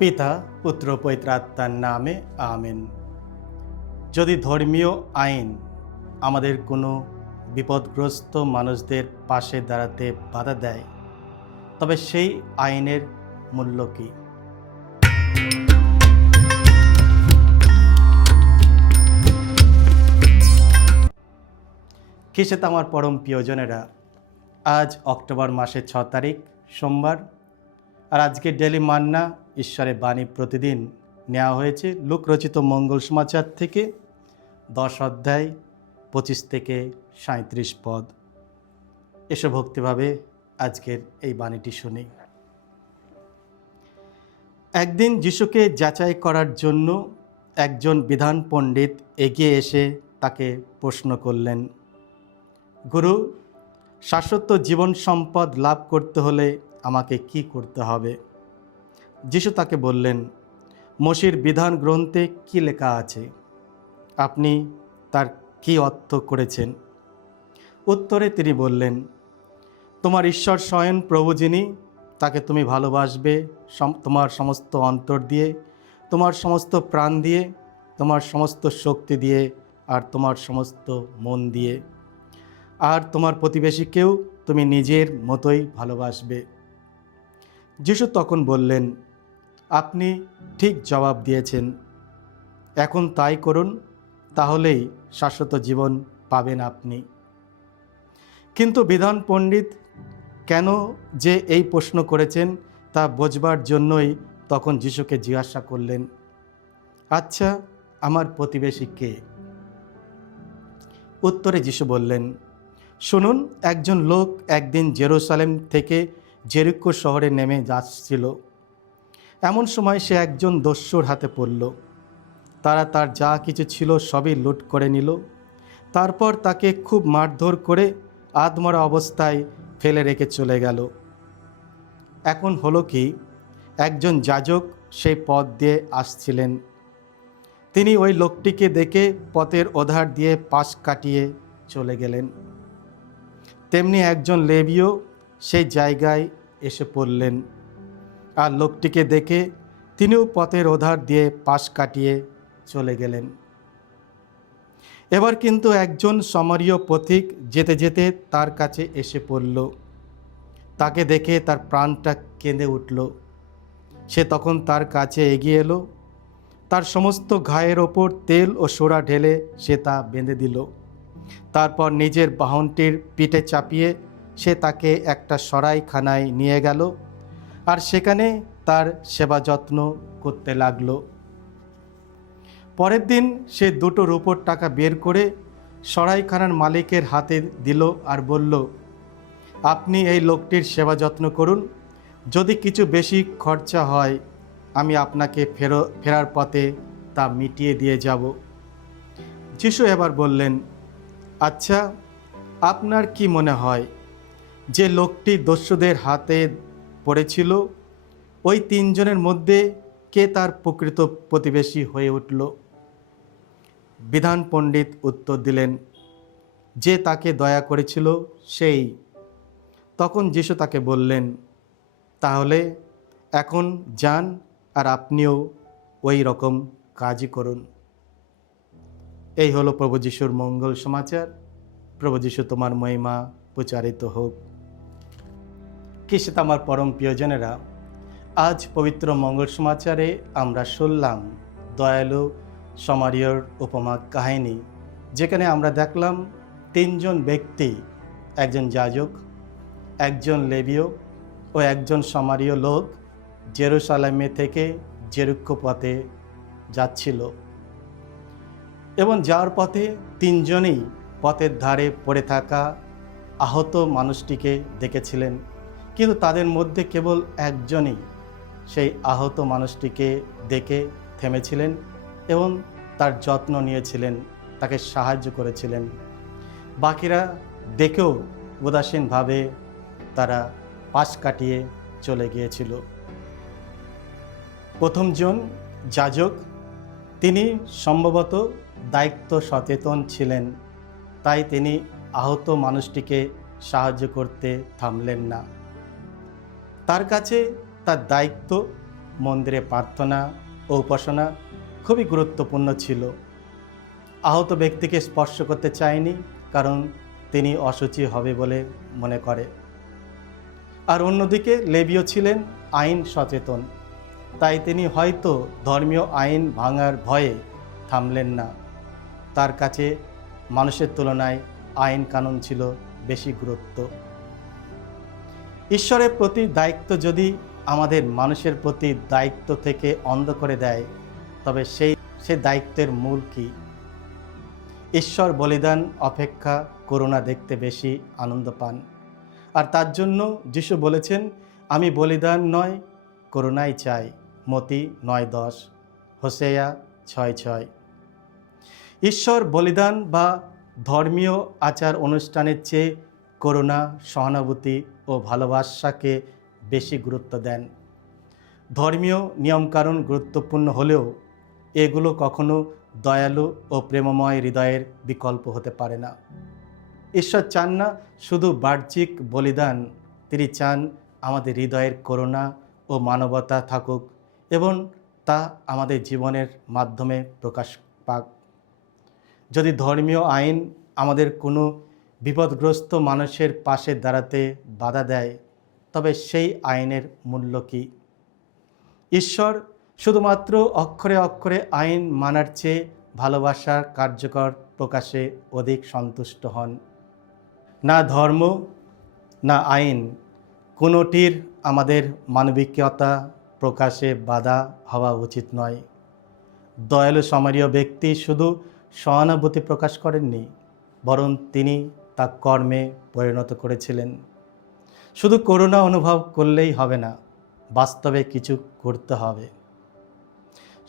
পিতা পুত্র পবিত্র আত্মার নামে আমেন। যদি ধর্মীয় আইন আমাদের কোনো বিপদগ্রস্ত মানুষদের পাশে দাঁড়াতে বাধা দেয়, তবে সেই আইনের মূল্য কী? কিসেতে আমার পরম প্রিয়জনেরা, আজ অক্টোবর মাসের 6 তারিখ সোমবার, আর আজকে ডেলি মান্না ঈশ্বরের বাণী প্রতিদিন নেওয়া হয়েছে লুক রচিত মঙ্গল সমাচার থেকে 10 অধ্যায় 25 থেকে 37 পদ। এসো ভক্তিভাবে আজকের এই বাণীটি শুনি। একদিন যিশুকে যাচাই করার জন্য একজন বিধান পণ্ডিত এগিয়ে এসে তাকে প্রশ্ন করলেন, গুরু, শাশ্বত জীবন সম্পদ লাভ করতে হলে আমাকে কি করতে হবে? যিশু তাকে বললেন, মোশির বিধান গ্রন্থে কি লেখা আছে? আপনি তার কি অর্থ করেছেন? উত্তরে তিনি বললেন, তোমার ঈশ্বর স্বয়ং প্রভু যিনি, তাকে তুমি ভালোবাসবে তোমার সমস্ত অন্তর দিয়ে, তোমার সমস্ত প্রাণ দিয়ে, তোমার সমস্ত শক্তি দিয়ে, আর তোমার সমস্ত মন দিয়ে। আর তোমার প্রতিবেশীকেও তুমি নিজের মতোই ভালোবাসবে। যিশু তখন বললেন, আপনি ঠিক জবাব দিয়েছেন, এখন তাই করুন, তাহলেই শাশ্বত জীবন পাবেন আপনি। কিন্তু বিধান পণ্ডিত কেন যে এই প্রশ্ন করেছেন তা বোঝবার জন্যই তখন যিশুকে জিজ্ঞাসা করলেন, আচ্ছা, আমার প্রতিবেশী কে? উত্তরে যিশু বললেন, শুনুন, একজন লোক একদিন জেরুজালেম থেকে জেরিকো শহরে নেমে যাচ্ছিল। এমন সময় সে একজন দস্যুর হাতে পড়ল। তারা তার যা কিছু ছিল সবই লুট করে নিল। তারপর তাকে খুব মারধর করে আধমরা অবস্থায় ফেলে রেখে চলে গেল। এখন হলো কি, একজন যাজক সেই পথ দিয়ে আসছিলেন। তিনি ওই লোকটিকে দেখে পথের ওধার দিয়ে পাশ কাটিয়ে চলে গেলেন। তেমনি একজন লেবীয় সেই জায়গায় এসে পড়লেন, আর লোকটিকে দেখে তিনিও পথের ওধার দিয়ে পাশ কাটিয়ে চলে গেলেন। এবার কিন্তু একজন সামরীয় পথিক যেতে যেতে তার কাছে এসে পড়ল। তাকে দেখে তার প্রাণটা কেঁদে উঠল। সে তখন তার কাছে এগিয়ে এলো, তার সমস্ত ঘায়ের ওপর তেল ও সোড়া ঢেলে সে তা বেঁধে দিল। তারপর নিজের বাহনটির পিঠে চাপিয়ে সে তাকে একটা সরাইখানায় নিয়ে গেল, আর সেখানে তার সেবা যত্ন করতে লাগলো। পরের দিন সে 2 রূপোর টাকা বের করে সরাইখানার মালিকের হাতে দিল আর বলল, আপনি এই লোকটির সেবা যত্ন করুন, যদি কিছু বেশি খরচা হয় আমি আপনাকে ফেরার পথে তা মিটিয়ে দিয়ে যাব। যিশু এবার বললেন, আচ্ছা, আপনার কি মনে হয় যে লোকটি দস্যুদের হাতে পড়েছিল, ওই 3 জনের মধ্যে কে তার প্রকৃত প্রতিবেশী হয়ে উঠল? বিধান পণ্ডিত উত্তর দিলেন, যে তাকে দয়া করেছিল সেই। তখন যিশু তাকে বললেন, তাহলে এখন যান, আর আপনিও ওই রকম কাজই করুন। এই হলো প্রভু যিশুর মঙ্গল সমাচার। প্রভু যিশু তোমার মহিমা প্রচারিত হোক। কিসেতে আমার পরম প্রিয়জনেরা, আজ পবিত্র মঙ্গল সমাচারে আমরা শুনলাম দয়ালু সামরীয়র উপমা কাহিনী, যেখানে আমরা দেখলাম 3 জন ব্যক্তি, একজন যাজক, একজন লেবীয় ও একজন সামরীয় লোক জেরুজালেমে থেকে জেরিকো পথে যাচ্ছিল, এবং যাওয়ার পথে 3 জনেই পথের ধারে পড়ে থাকা আহত মানুষটিকে দেখেছিলেন। কিন্তু তাদের মধ্যে কেবল একজনই সেই আহত মানুষটিকে দেখে থেমেছিলেন এবং তার যত্ন নিয়েছিলেন, তাকে সাহায্য করেছিলেন। বাকিরা দেখেও উদাসীনভাবে তারা পাশ কাটিয়ে চলে গিয়েছিল। প্রথমজন যাজক, তিনি সম্ভবত দায়িত্ব সচেতন ছিলেন, তাই তিনি আহত মানুষটিকে সাহায্য করতে থামলেন না। তার কাছে তার দায়িত্ব মন্দিরে প্রার্থনা ও উপাসনা খুবই গুরুত্বপূর্ণ ছিল। আহত ব্যক্তিকে স্পর্শ করতে চায়নি, কারণ তিনি অশুচি হবে বলে মনে করে। আর অন্যদিকে লেবীয় ছিলেন আইন সচেতন, তাই তিনি হয়তো ধর্মীয় আইন ভাঙার ভয়ে থামলেন না। তার কাছে মানুষের তুলনায় আইন কানুন ছিল বেশি গুরুত্ব। ঈশ্বরের প্রতি দায়িত্ব যদি আমাদের মানুষের প্রতি দায়িত্ব থেকে অন্ধ করে দেয়, তবে সেই দায়িত্বের মূল কি? ঈশ্বর বলিদান অপেক্ষা করুণা দেখতে বেশি আনন্দ পান। আর তার জন্য যিশু বলেছেন, আমি বলিদান নয় করুণাই চাই। মতি 9:10, হোসেয়া 6:6। ঈশ্বর বলিদান বা ধর্মীয় আচার অনুষ্ঠানের চেয়ে করুণা, সহানুভূতি ও ভালোবাসাকে বেশি গুরুত্ব দেন। ধর্মীয় নিয়মকানুন গুরুত্বপূর্ণ হলেও এগুলো কখনো দয়ালু ও প্রেমময় হৃদয়ের বিকল্প হতে পারে না। ঈশ্বর চান না শুধু বাহ্যিক বলিদান, তিনি চান আমাদের হৃদয়ের করুণা ও মানবতা থাকুক এবং তা আমাদের জীবনের মাধ্যমে প্রকাশ পাক। যদি ধর্মীয় আইন আমাদের কোনো বিপদগ্রস্ত মানুষের পাশে দাঁড়াতে বাধা দেয়, তবে সেই আইনের মূল্য কী? ঈশ্বর শুধুমাত্র অক্ষরে অক্ষরে আইন মানার চেয়ে ভালোবাসার কার্যকর প্রকাশে অধিক সন্তুষ্ট হন। না ধর্ম না আইন কোনোটির আমাদের মানবিকতা প্রকাশে বাধা হওয়া উচিত নয়। দয়ালু সামারীয় ব্যক্তি শুধু সহানুভূতি প্রকাশ করেননি, বরং তিনি তা কর্মে পরিণত করেছিলেন। শুধু করুণা অনুভব করলেই হবে না, বাস্তবে কিছু করতে হবে।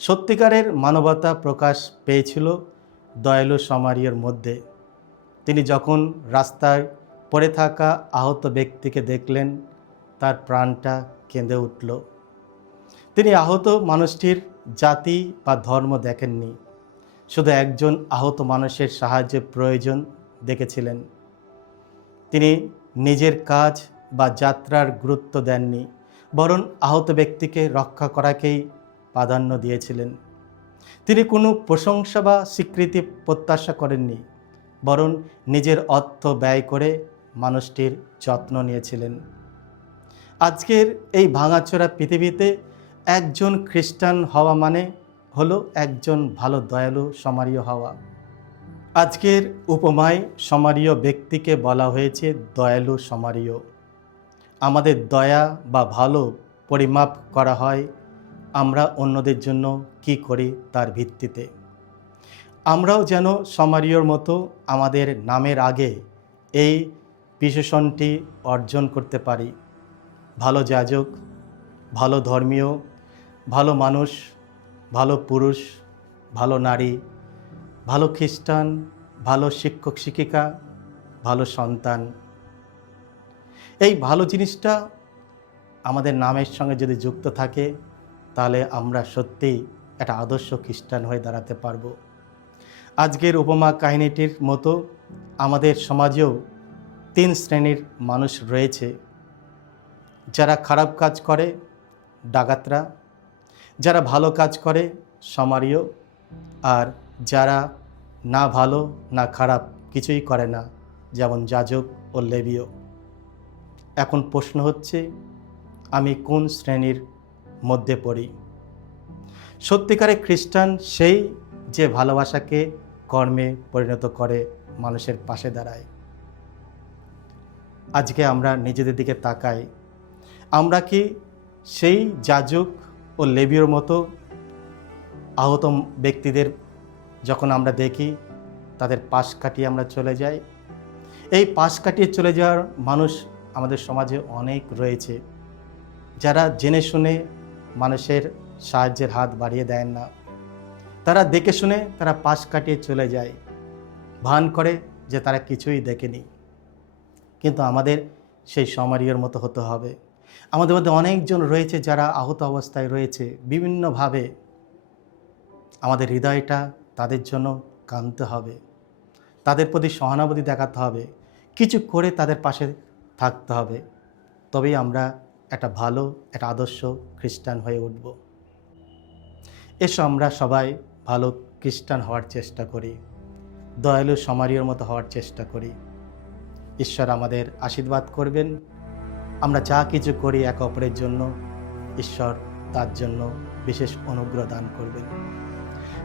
সত্যিকারের মানবতা প্রকাশ পেয়েছিল দয়ালু সামারীয়র মধ্যে। তিনি যখন রাস্তায় পড়ে থাকা আহত ব্যক্তিকে দেখলেন, তার প্রাণটা কেঁদে উঠল। তিনি আহত মানুষটির জাতি বা ধর্ম দেখেননি, শুধু একজন আহত মানুষের সাহায্যের প্রয়োজন দেখেছিলেন। তিনি নিজের কাজ বা যাত্রার গুরুত্ব দেননি, বরং আহত ব্যক্তিকে রক্ষা করাকেই প্রাধান্য দিয়েছিলেন। তিনি কোনো প্রশংসা বা স্বীকৃতি প্রত্যাশা করেননি, বরং নিজের অর্থ ব্যয় করে মানুষটির যত্ন নিয়েছিলেন। আজকের এই ভাঙাচোরা পৃথিবীতে একজন খ্রিস্টান হওয়া মানে হলো একজন ভালো দয়ালু সামারীয় হওয়া। আজকের উপমায় সামারীয় ব্যক্তিকে বলা হয়েছে দয়ালু সামারীয়। আমাদের দয়া বা ভালো পরিমাপ করা হয় আমরা অন্যদের জন্য কি করি তার ভিত্তিতে। আমরাও যেন সামারীয়র মতো আমাদের নামের আগে এই বিশেষণটি অর্জন করতে পারি: ভালো যাজক, ভালো ধর্মীয়, ভালো মানুষ, ভালো পুরুষ, ভালো নারী, ভালো খ্রিস্টান, ভালো শিক্ষক শিক্ষিকা, ভালো সন্তান। এই ভালো জিনিসটা আমাদের নামের সঙ্গে যদি যুক্ত থাকে, তাহলে আমরা সত্যিই একটা আদর্শ খ্রিস্টান হয়ে দাঁড়াতে পারব। আজকের উপমা কাহিনীটির মতো আমাদের সমাজেও 3 শ্রেণীর মানুষ রয়েছে: যারা খারাপ কাজ করে, ডাকাতরা; যারা ভালো কাজ করে, সামারীয়; আর যারা না ভালো না খারাপ কিছুই করে না, যেমন যাজক ও লেবীয়। এখন প্রশ্ন হচ্ছে, আমি কোন শ্রেণীর মধ্যে পড়ি? সত্যিকারের খ্রিস্টান সেই যে ভালোবাসাকে কর্মে পরিণত করে মানুষের পাশে দাঁড়ায়। আজকে আমরা নিজেদের দিকে তাকাই, আমরা কি সেই যাজক ও লেবীয়র মতো আহত ব্যক্তিদের যখন আমরা দেখি, তাদের পাশ কাটিয়ে আমরা চলে যাই? এই পাশ কাটিয়ে চলে যাওয়ার মানুষ আমাদের সমাজে অনেক রয়েছে, যারা জেনে শুনে মানুষের সাহায্যের হাত বাড়িয়ে দেন না। তারা দেখে শুনে তারা পাশ কাটিয়ে চলে যায়, ভান করে যে তারা কিছুই দেখেনি। কিন্তু আমাদের সেই সামারীয়র মতো হতে হবে। আমাদের মধ্যে অনেকজন রয়েছে যারা আহত অবস্থায় রয়েছে বিভিন্নভাবে। আমাদের হৃদয়টা তাদের জন্য কাঁদতে হবে, তাদের প্রতি সহানুভূতি দেখাতে হবে, কিছু করে তাদের পাশে থাকতে হবে। তবেই আমরা একটা ভালো একটা আদর্শ খ্রিস্টান হয়ে উঠব। এসো আমরা সবাই ভালো খ্রিস্টান হওয়ার চেষ্টা করি, দয়ালু সমারীয়র মতো হওয়ার চেষ্টা করি। ঈশ্বর আমাদের আশীর্বাদ করবেন। আমরা যা কিছু করি এক অপরের জন্য, ঈশ্বর তার জন্য বিশেষ অনুগ্রহ দান করবেন।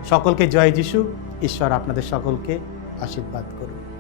সকলকে জয় যিশু। ঈশ্বর আপনাদের সকলকে আশীর্বাদ করুন।